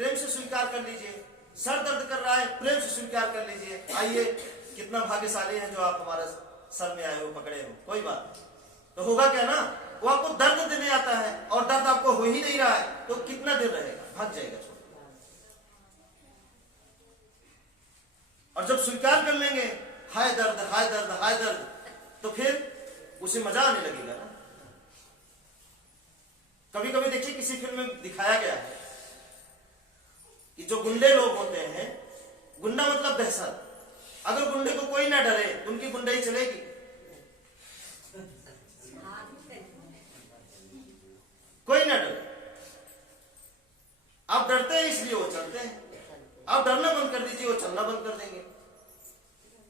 प्रेम से स्वीकार कर लीजिए। सर दर्द कर रहा है, प्रेम से स्वीकार कर लीजिए। आइए, कितना भाग्यशाली है जो आप हमारे सर में आए हो, पकड़े हो, कोई बात नहीं। तो होगा क्या ना, वो आपको दर्द देने आता है और दर्द आपको हो ही नहीं रहा है, तो कितना देर रहेगा, भाग जाएगा छोड़। और जब स्वीकार कर लेंगे हाय दर्द हाय दर्द हाय दर्द, तो फिर उसे मजा आने लगेगा ना। कभी कभी देखिए किसी फिल्म में दिखाया गया है कि जो गुंडे लोग होते हैं, गुंडा मतलब दहशत, अगर गुंडे को कोई ना डरे तो उनकी गुंडाई चलेगी? कोई ना डरे। आप डरते हैं इसलिए वो चलते हैं, आप डरना बंद कर दीजिए वो चलना बंद कर देंगे।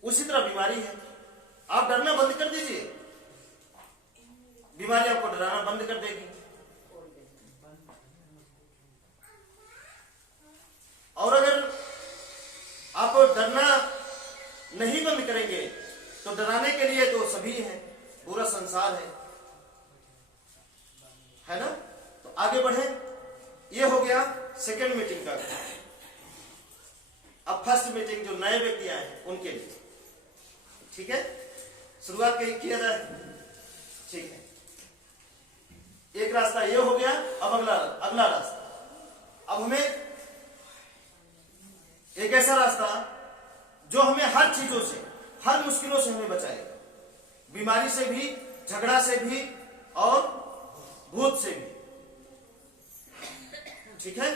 उसी तरह बीमारी है, आप डरना बंद कर दीजिए, बीमारी आपको डराना बंद कर देगी। और अगर आप डरना नहीं बंद करेंगे तो डराने के लिए तो सभी हैं, पूरा संसार है ना। तो आगे बढ़े, ये हो गया सेकेंड मीटिंग का। अब फर्स्ट मीटिंग जो नए व्यक्ति आए हैं उनके लिए, ठीक है, शुरुआत किया जाए, ठीक है। एक रास्ता ये हो गया। अब अगला रास्ता, अब हमें एक ऐसा रास्ता जो हमें हर चीजों से, हर मुश्किलों से हमें बचाएगा, बीमारी से भी, झगड़ा से भी और भूत से भी, ठीक है।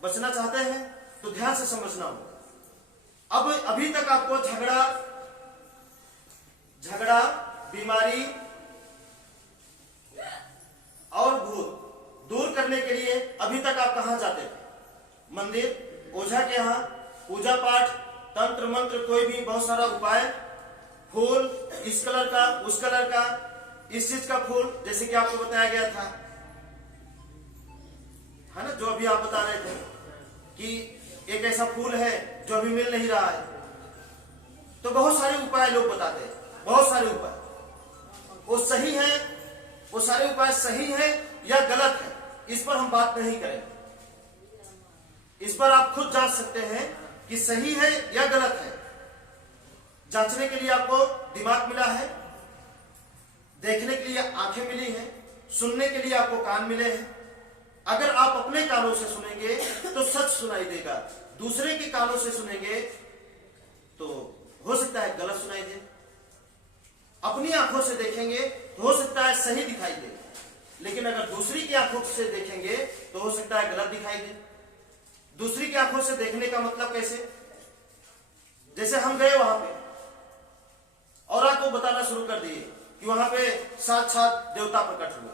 बचना चाहते हैं तो ध्यान से समझना होगा। अब अभी तक आपको झगड़ा, बीमारी और भूत दूर करने के लिए अभी तक आप कहां जाते थे? मंदिर, ओझा के यहां, पूजा पाठ, तंत्र मंत्र, कोई भी बहुत सारा उपाय, फूल इस कलर का, उस कलर का, इस चीज का फूल, जैसे कि आपको बताया गया था, है ना, जो अभी आप बता रहे थे कि एक ऐसा फूल है जो अभी मिल नहीं रहा है। तो बहुत सारे उपाय लोग बताते हैं, बहुत सारे उपाय, वो सही है, वो सारे उपाय सही है या गलत है, इस पर हम बात नहीं करेंगे। इस पर आप खुद जांच सकते हैं कि सही है या गलत है। जांचने के लिए आपको दिमाग मिला है, देखने के लिए आंखें मिली हैं, सुनने के लिए आपको कान मिले हैं। अगर आप अपने कानों से सुनेंगे तो सच सुनाई देगा, दूसरे के कानों से सुनेंगे तो हो सकता है गलत सुनाई दे। अपनी आंखों से देखेंगे तो हो सकता है सही दिखाई दे, लेकिन अगर दूसरी की आंखों से देखेंगे तो हो सकता है गलत दिखाई दे। दूसरी की आंखों से देखने का मतलब कैसे? जैसे हम गए वहां पे और आपको बताना शुरू कर दिए कि वहां पे साक्षात देवता प्रकट हुए,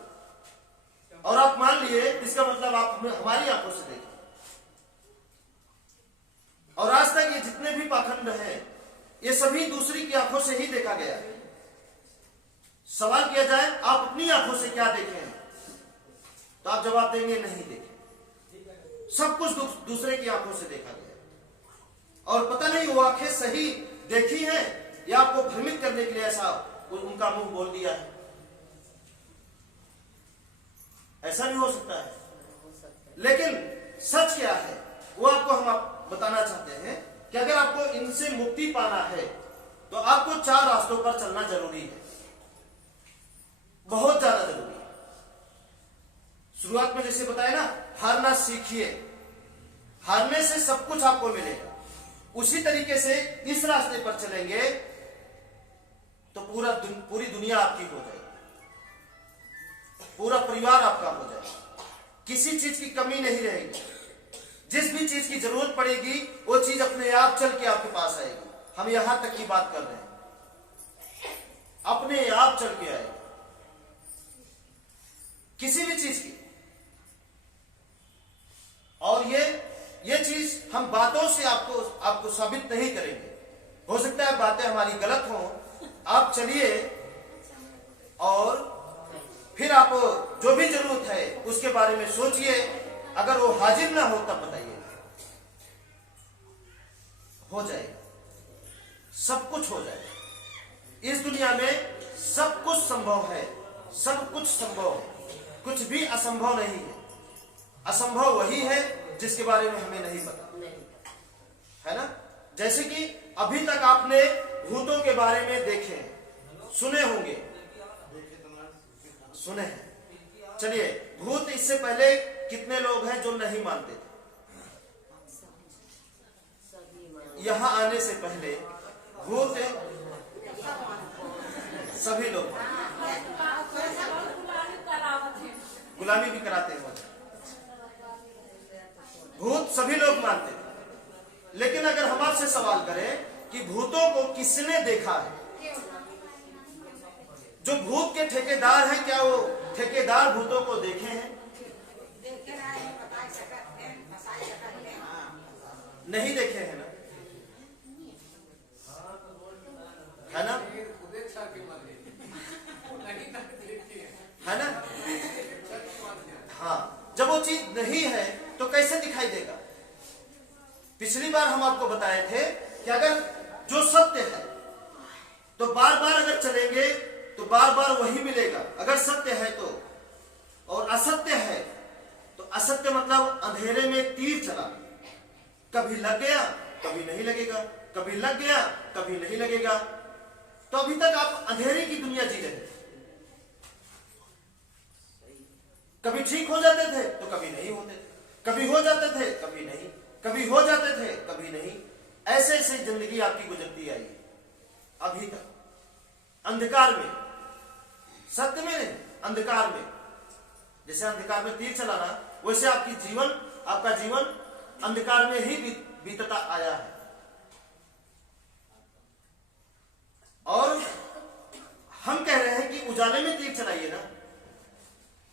और आप मान लिए, इसका मतलब आप हमारी आंखों से देखें। और आज तक ये जितने भी पाखंड हैं, ये सभी दूसरी की आंखों से ही देखा गया है। सवाल किया जाए आप अपनी आंखों से क्या देखे हैं, तो आप जवाब देंगे नहीं देखे, सब कुछ दूसरे की आंखों से देखा गया। और पता नहीं वो आंखें सही देखी हैं या आपको भ्रमित करने के लिए ऐसा उनका मुंह बोल दिया है। ऐसा नहीं हो सकता है। लेकिन सच क्या है वो आपको हम बताना चाहते हैं कि अगर आपको इनसे मुक्ति पाना है तो आपको 4 रास्तों पर चलना जरूरी है, बहुत ज्यादा जरूरी है। शुरुआत में जैसे बताया ना, हारना सीखिए, हारने से सब कुछ आपको मिलेगा। उसी तरीके से इस रास्ते पर चलेंगे तो पूरी दुनिया आपकी हो जाएगी, पूरा परिवार आपका हो जाएगा, किसी चीज की कमी नहीं रहेगी। जिस भी चीज की जरूरत पड़ेगी वो चीज अपने आप चल के आपके पास आएगी। हम यहां तक की बात कर रहे हैं, अपने आप चल के आएगी किसी भी चीज की। और ये चीज हम बातों से आपको साबित नहीं करेंगे। हो सकता है बातें हमारी गलत हों, आप चलिए और फिर आप जो भी जरूरत है उसके बारे में सोचिए। अगर वो हाजिर ना हो तब बताइए, हो जाएगा, सब कुछ हो जाएगा। इस दुनिया में सब कुछ संभव है, सब कुछ संभव है, कुछ भी असंभव नहीं है। असंभव वही है जिसके बारे में हमें नहीं पता, है ना। जैसे कि अभी तक आपने भूतों के बारे में देखे हैं, सुने होंगे, सुने हैं। चलिए, भूत इससे पहले कितने लोग हैं जो नहीं मानते थे? यहां आने से पहले भूत सभी लोग गुलामी भी कराते हैं, भूत सभी लोग मानते थे। लेकिन अगर हम आपसे सवाल करें कि भूतों को किसने देखा है, जो भूत के ठेकेदार हैं, क्या वो ठेकेदार भूतों को देखे हैं? नहीं देखे हैं ना, है ना, है ना। हाँ, जब वो चीज नहीं है तो कैसे दिखाई देगा? पिछली बार हम आपको बताए थे कि अगर जो सत्य है तो बार बार अगर चलेंगे तो बार बार वही मिलेगा। अगर सत्य है तो, और असत्य है तो असत्य मतलब अंधेरे में तीर चला, कभी लग गया कभी नहीं लगेगा, कभी लग गया कभी नहीं लगेगा। तो अभी तक आप अंधेरे की दुनिया जी रहे थे, कभी ठीक हो जाते थे तो कभी नहीं होते थे, कभी हो जाते थे कभी नहीं, कभी हो जाते थे कभी नहीं। ऐसे ऐसे जिंदगी आपकी गुजरती आई अभी तक अंधकार में, सत्य में नहीं, अंधकार में। जैसे अंधकार में तीर चलाना, वैसे आपका जीवन अंधकार में ही बीतता आया है। और हम कह रहे हैं कि उजाले में तीर चलाइए ना,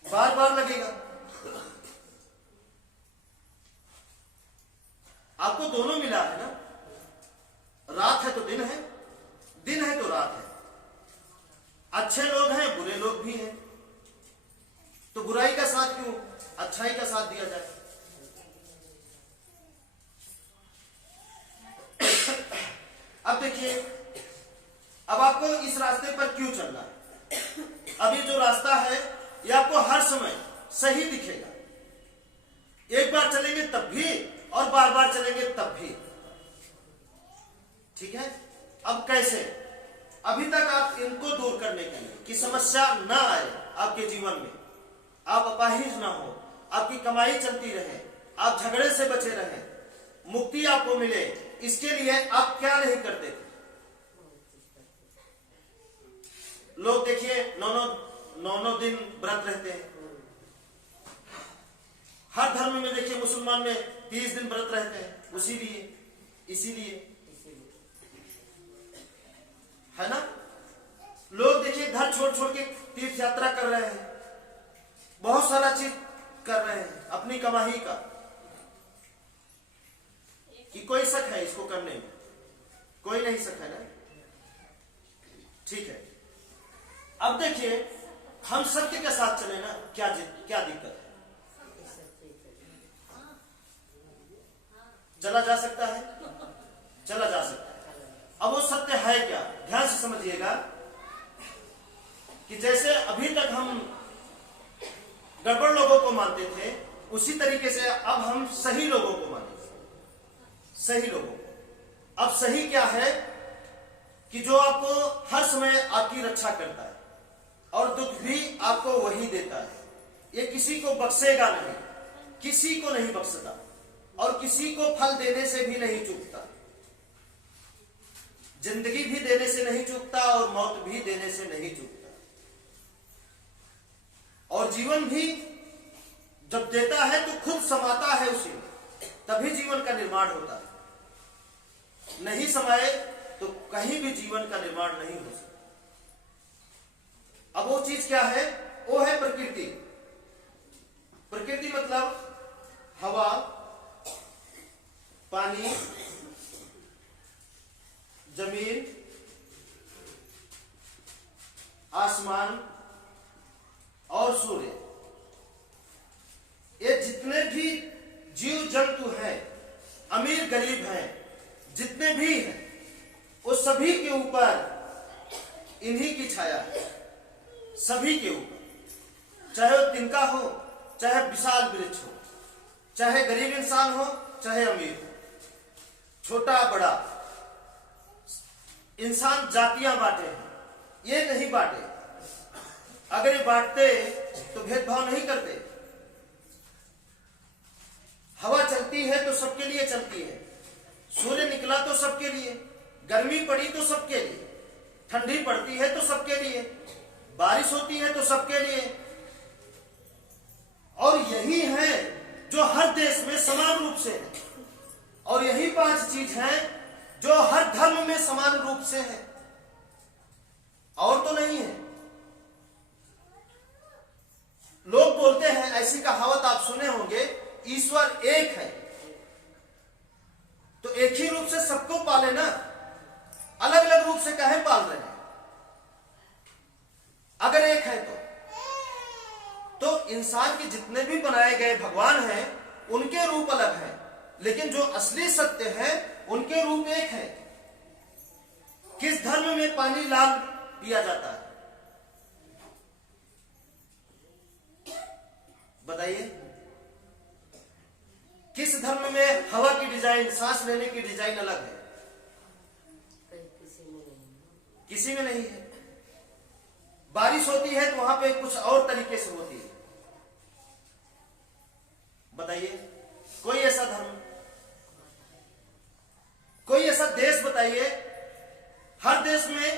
बार बार लगेगा। आपको दोनों मिला है ना, रात है तो दिन है, दिन है तो रात है। अच्छे लोग हैं, बुरे लोग भी हैं, तो बुराई का साथ क्यों अच्छाई का साथ दिया जाए? अब देखिए, अब आपको इस रास्ते पर क्यों चलना है? अब ये जो रास्ता है ये आपको हर समय सही दिखेगा। एक बार चलेंगे तब भी और बार बार चलेंगे तब भी, ठीक है। अब कैसे? अभी तक आप इनको दूर करने के लिए कि समस्या ना आए आपके जीवन में, आप अपाहिज ना हो, आपकी कमाई चलती रहे, आप झगड़े से बचे रहे, मुक्ति आपको मिले, इसके लिए आप क्या नहीं करते थे? लोग देखिए नौ दिन व्रत रहते हैं। हर धर्म में देखिए, मुसलमान में 30 दिन व्रत रहते हैं, इसीलिए है ना। लोग देखिए घर छोड़ छोड़ के तीर्थ यात्रा कर रहे हैं, बहुत सारा चीज कर रहे हैं अपनी कमाई का, कि कोई शक है इसको करने में? कोई नहीं शक है ना, ठीक है। अब देखिए, हम सत्य के साथ चले ना, क्या दिक्कत है? चला जा सकता है, चला जा सकता है। अब वो सत्य है क्या? ध्यान से समझिएगा कि जैसे अभी तक हम गड़बड़ लोगों को मानते थे, उसी तरीके से अब हम सही लोगों को मानेंगे, सही लोगों को। अब सही क्या है कि जो आपको हर समय आपकी रक्षा करता है और दुख भी आपको वही देता है। ये किसी को बख्शेगा नहीं, किसी को नहीं बख्शता, और किसी को फल देने से भी नहीं चूकता। जिंदगी भी देने से नहीं चूकता और मौत भी देने से नहीं चूकता। और जीवन भी जब देता है तो खुद समाता है उसी में, तभी जीवन का निर्माण होता है। नहीं समाए तो कहीं भी जीवन का निर्माण नहीं हो सकता। अब वो चीज क्या है? वो है प्रकृति। प्रकृति मतलब हवा, पानी, जमीन, आसमान और सूर्य। ये जितने भी जीव जंतु हैं, अमीर गरीब हैं, जितने भी हैं, वो सभी के ऊपर इन्हीं की छाया है, सभी के ऊपर। चाहे वो तिनका हो, चाहे विशाल वृक्ष हो, चाहे गरीब इंसान हो चाहे अमीर हो, छोटा बड़ा, इंसान जातियां बांटे हैं, ये नहीं बांटे। अगर ये बांटते तो भेदभाव नहीं करते। हवा चलती है तो सबके लिए चलती है, सूर्य निकला तो सबके लिए, गर्मी पड़ी तो सबके लिए, ठंडी पड़ती है तो सबके लिए, बारिश होती है तो सबके लिए। और यही है जो हर देश में समान रूप से है, और यही 5 चीज हैं जो हर धर्म में समान रूप से है, और तो नहीं है। लोग बोलते हैं, ऐसी कहावत आप सुने होंगे, ईश्वर एक है तो एक ही रूप से सबको पाले ना, अलग अलग रूप से काहे पाल रहे हैं? अगर एक है तो इंसान के जितने भी बनाए गए भगवान हैं उनके रूप अलग हैं, लेकिन जो असली सत्य है उनके रूप एक है। किस धर्म में पानी लाल पिया जाता है बताइए? किस धर्म में हवा की डिजाइन, सांस लेने की डिजाइन अलग है? किसी में नहीं है। बारिश होती है तो वहां पे कुछ और तरीके से होती है। बताइए कोई ऐसा धर्म, कोई ऐसा देश बताइए, हर देश में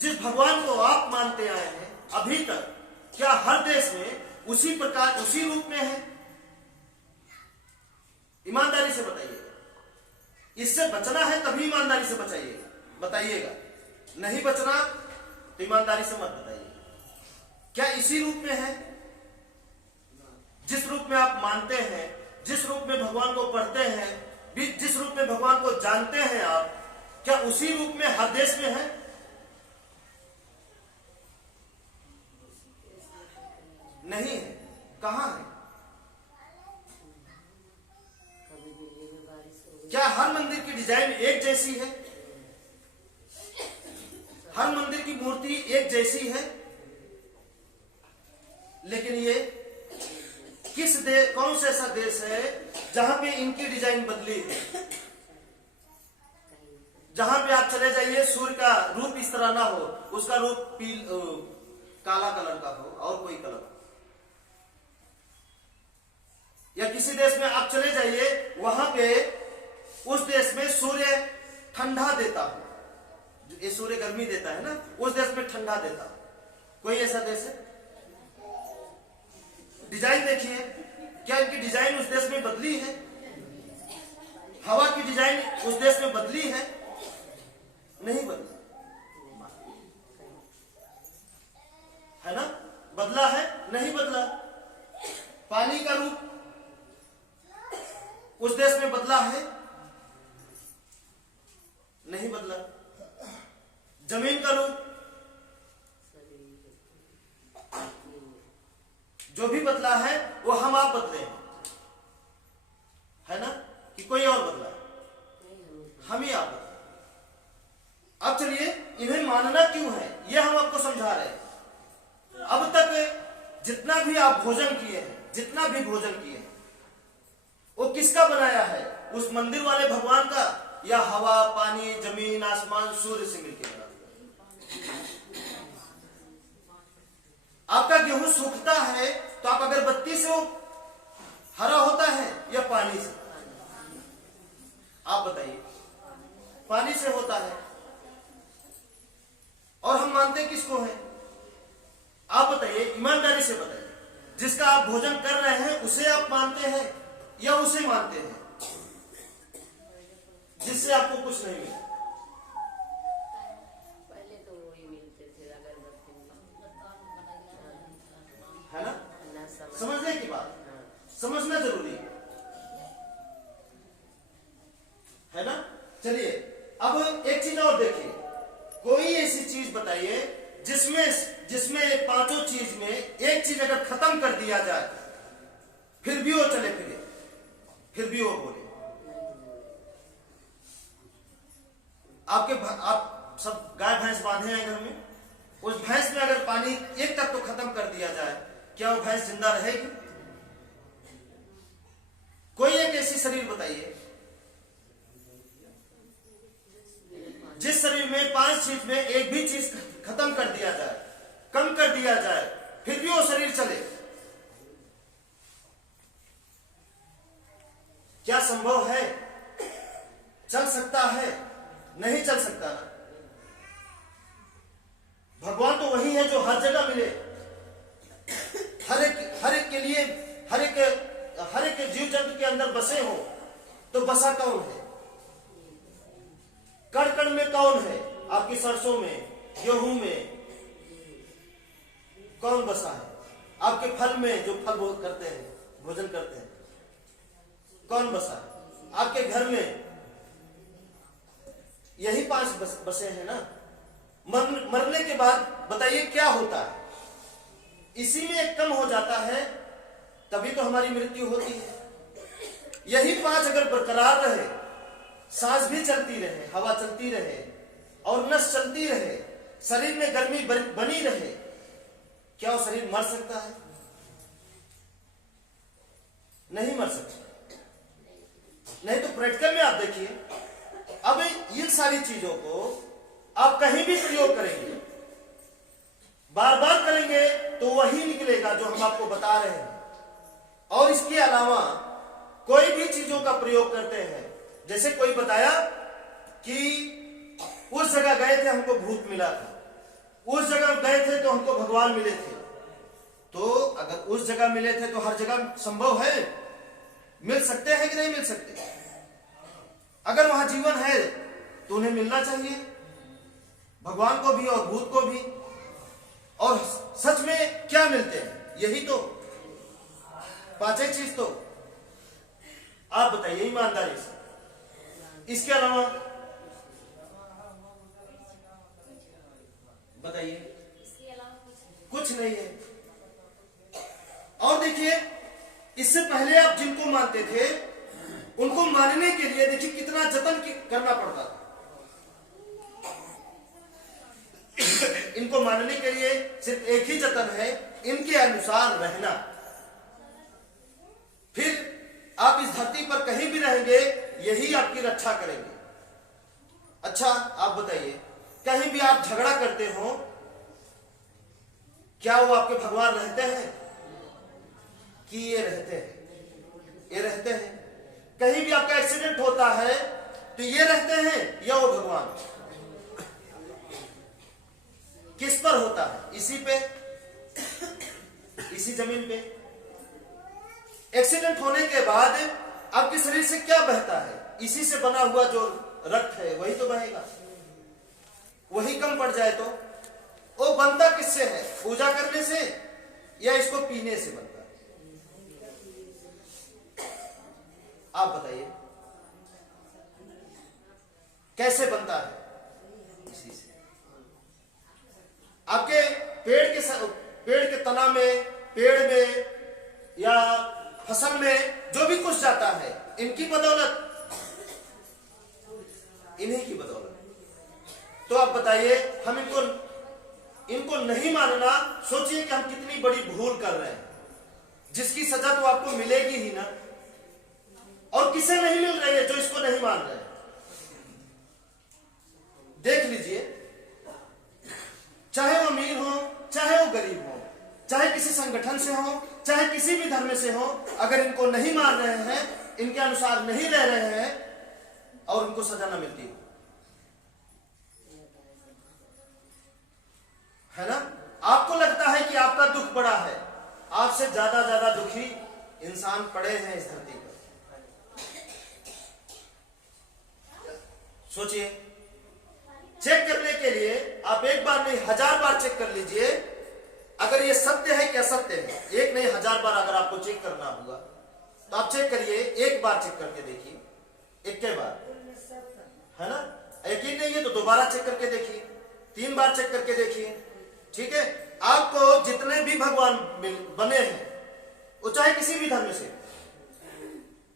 जिस भगवान को आप मानते आए हैं अभी तक, क्या हर देश में उसी प्रकार उसी रूप में है? ईमानदारी से बताइएगा। इससे बचना है तभी ईमानदारी से बताइएगा। नहीं बचना तो ईमानदारी से मत बताइए। क्या इसी रूप में है? जिस रूप में आप मानते हैं, जिस रूप में भगवान को पढ़ते हैं, जिस रूप में भगवान को जानते हैं आप, क्या उसी रूप में हर देश में है? नहीं है। कहां है? क्या हर मंदिर की डिजाइन एक जैसी है? हर मंदिर की मूर्ति एक जैसी है? लेकिन ये कौन सा ऐसा देश है जहां पे इनकी डिजाइन बदली है? जहां पे आप चले जाइए सूर्य का रूप इस तरह ना हो, उसका रूप काला कलर का हो और कोई कलर। या किसी देश में आप चले जाइए, वहां पे उस देश में सूर्य ठंडा देता हो, ये सूर्य गर्मी देता है ना, उस देश में ठंडा देता हो। कोई ऐसा देश है? डिजाइन देखिए, क्या इनकी डिजाइन उस देश में बदली है? हवा की डिजाइन उस देश में बदली है? नहीं बदली है ना? बदला है? नहीं बदला। पानी का रूप उस देश में बदला है? नहीं बदला। जमीन का रूप, जो भी बदला है वो हम आप बदले हैं, है ना? कि कोई और बदला? हम ही आप बदले। अब चलिए, इन्हें मानना क्यों है ये हम आपको समझा रहे हैं। अब तक जितना भी आप भोजन किए हैं, जितना भी भोजन किए हैं, वो किसका बनाया है? उस मंदिर वाले भगवान का, या हवा, पानी, जमीन, आसमान, सूर्य से मिलकर बना? आपका गेहूं सूखता है तो आप अगरबत्ती से वो हरा होता है या पानी से? आप बताइए। पानी से होता है। और हम मानते किसको हैं? आप बताइए, ईमानदारी से बताइए। जिसका आप भोजन कर रहे हैं उसे आप मानते हैं या उसे मानते हैं जिससे आपको कुछ नहीं मिला? पहले तो वही मिलते थे अगरबत्ती, है ना? समझने की बात, समझना जरूरी है ना? चलिए, अब एक चीज और देखिए। कोई ऐसी चीज बताइए जिसमें पांचों चीज में एक चीज अगर खत्म कर दिया जाए फिर भी वो चले फिरे, फिर भी वो बोले। आप सब गाय भैंस बांधे हैं घर में, उस भैंस में अगर पानी एक तत्व खत्म कर दिया जाए, क्या वो भैंस जिंदा रहेगी? शरीर बताइए, जिस शरीर में 5 चीज में एक भी चीज खत्म कर दिया जाए, कम कर दिया जाए, फिर भी वो शरीर चले, क्या संभव है? चल सकता है? नहीं चल सकता ना। भगवान तो वही है जो हर जगह मिले, हर एक के लिए, हर एक जीव जंतु के अंदर बसे हो। तो बसा कौन है? कण कण में कौन है? आपकी सरसों में, गेहूं में कौन बसा है? आपके फल में जो फल करते हैं, भोजन करते हैं, कौन बसा है? आपके घर में यही 5 बसे हैं ना। मरने के बाद बताइए क्या होता है? इसी में एक कम हो जाता है, तभी तो हमारी मृत्यु होती है। यही 5 अगर बरकरार रहे, सांस भी चलती रहे, हवा चलती रहे और नस चलती रहे, शरीर में गर्मी बनी रहे, क्या वो शरीर मर सकता है? नहीं मर सकता। नहीं तो प्रैक्टिकल में आप देखिए, अब इन सारी चीजों को आप कहीं भी प्रयोग करेंगे, बार बार करेंगे तो वही निकलेगा जो हम आपको बता रहे हैं। और इसके अलावा कोई भी चीजों का प्रयोग करते हैं, जैसे कोई बताया कि उस जगह गए थे हमको भूत मिला था, उस जगह गए थे तो हमको भगवान मिले थे। तो अगर उस जगह मिले थे तो हर जगह संभव है, मिल सकते हैं कि नहीं मिल सकते? अगर वहां जीवन है तो उन्हें मिलना चाहिए, भगवान को भी और भूत को भी। और सच में क्या मिलते हैं? यही तो 5 चीज। तो आप बताइए ईमानदारी से, इसके अलावा बताइए। कुछ नहीं है। और देखिए, इससे पहले आप जिनको मानते थे उनको मानने के लिए देखिए कितना जतन करना पड़ता था। इनको मानने के लिए सिर्फ एक ही जतन है, इनके अनुसार रहना। फिर आप इस धरती पर कहीं भी रहेंगे, यही आपकी रक्षा करेंगे। अच्छा आप बताइए, कहीं भी आप झगड़ा करते हो, क्या वो आपके भगवान रहते हैं कि ये रहते हैं? ये रहते हैं। कहीं भी आपका एक्सीडेंट होता है तो ये रहते हैं या वो भगवान? किस पर होता है? इसी पे, इसी जमीन पे। एक्सीडेंट होने के बाद आपके शरीर से क्या बहता है? इसी से बना हुआ जो रक्त है वही तो बहेगा। वही कम पड़ जाए तो वो बनता किससे है? पूजा करने से या इसको पीने से बनता है? आप बताइए कैसे बनता है? इसी से। आपके पेड़ के तना में, पेड़ में या फसल में जो भी कुछ जाता है, इनकी बदौलत, इन्हीं की बदौलत। तो आप बताइए, हम इनको नहीं मानना, सोचिए कि हम कितनी बड़ी भूल कर रहे हैं, जिसकी सजा तो आपको मिलेगी ही ना। और किसे नहीं मिल रही है जो इसको नहीं मान रहे? देख लीजिए, चाहे वो अमीर हो, चाहे वो गरीब हो, चाहे किसी संगठन से हो, चाहे किसी भी धर्म से हो, अगर इनको नहीं मान रहे हैं, इनके अनुसार नहीं रह रहे हैं और उनको सजा न मिलती है ना। आपको लगता है कि आपका दुख बड़ा है, आपसे ज्यादा दुखी इंसान पड़े हैं इस धरती पर। सोचिए, चेक करने के लिए आप एक बार नहीं 1000 बार चेक कर लीजिए, अगर ये सत्य है कि असत्य है। एक नहीं 1000 बार अगर आपको चेक करना होगा तो आप चेक करिए, एक बार चेक करके देखिए, एक बार, है ना। यकीन नहीं है तो दोबारा चेक करके देखिए, 3 बार चेक करके देखिए, ठीक है। आपको जितने भी भगवान बने हैं, वो चाहे किसी भी धर्म से,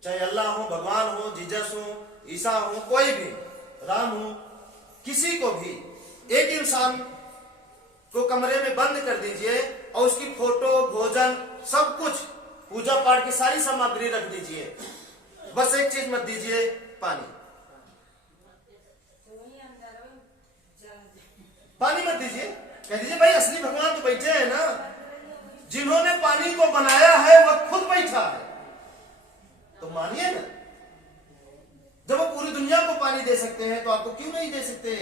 चाहे अल्लाह हो, भगवान हो, जीसस हो, ईसा हो, कोई भी, राम हो, किसी को भी, एक इंसान को कमरे में बंद कर दीजिए और उसकी फोटो, भोजन, सब कुछ, पूजा पाठ की सारी सामग्री रख दीजिए, बस एक चीज मत दीजिए, पानी। पानी मत दीजिए, कह दीजिए भाई असली भगवान तो बैठे हैं ना, जिन्होंने पानी को बनाया है वह खुद बैठा है, तो मानिए ना। जब वो पूरी दुनिया को पानी दे सकते हैं तो आपको क्यों नहीं दे सकते?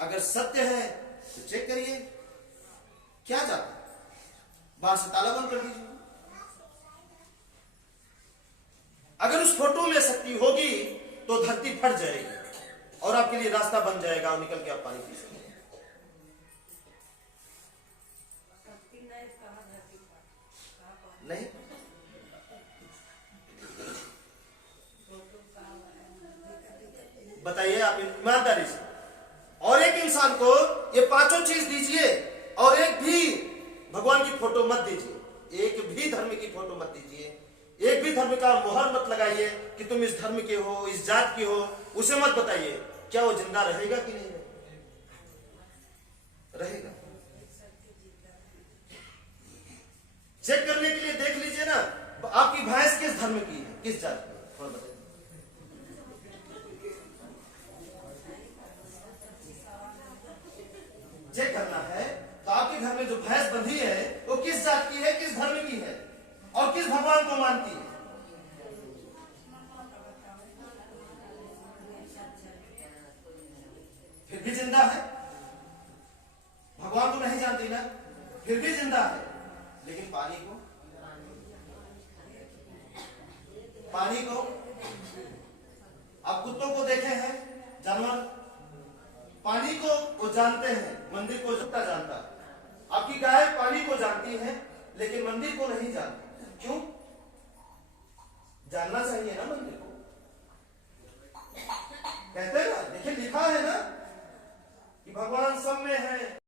अगर सत्य है तो चेक करिए, क्या जाता है, बाहर से ताला बंद कर दीजिए। अगर उस फोटो में शक्ति होगी तो धरती फट जाएगी और आपके लिए रास्ता बन जाएगा और निकल के आप पानी पी सकते हैं। नहीं, बताइए आप ईमानदारी से। और एक इंसान को ये पांचों चीज दीजिए और एक भी भगवान की फोटो मत दीजिए, एक भी धर्म की फोटो मत दीजिए, एक भी धर्म का मोहर मत लगाइए कि तुम इस धर्म के हो, इस जात के हो, उसे मत बताइए। क्या वो जिंदा रहेगा कि नहीं रहेगा? चेक करने के लिए देख लीजिए ना, आपकी भैंस किस धर्म की है, किस जात की है, थोड़ा बताइए। चेक करना है तो आपके घर में जो भैंस बंधी है वो किस जात की है, किस धर्म की है और किस भगवान को मानती है। फिर भी जिंदा है, भगवान को नहीं जानती ना, फिर भी जिंदा है। लेकिन पानी को आप कुत्तों को देखे हैं, जानवर, पानी को वो जानते हैं, मंदिर को जितना जानता है। आपकी गाय पानी को जानती है लेकिन मंदिर को नहीं जानती। क्यों? जानना चाहिए ना मंदिर को। कहते हैं ना, देखिए लिखा है ना कि भगवान सब में है।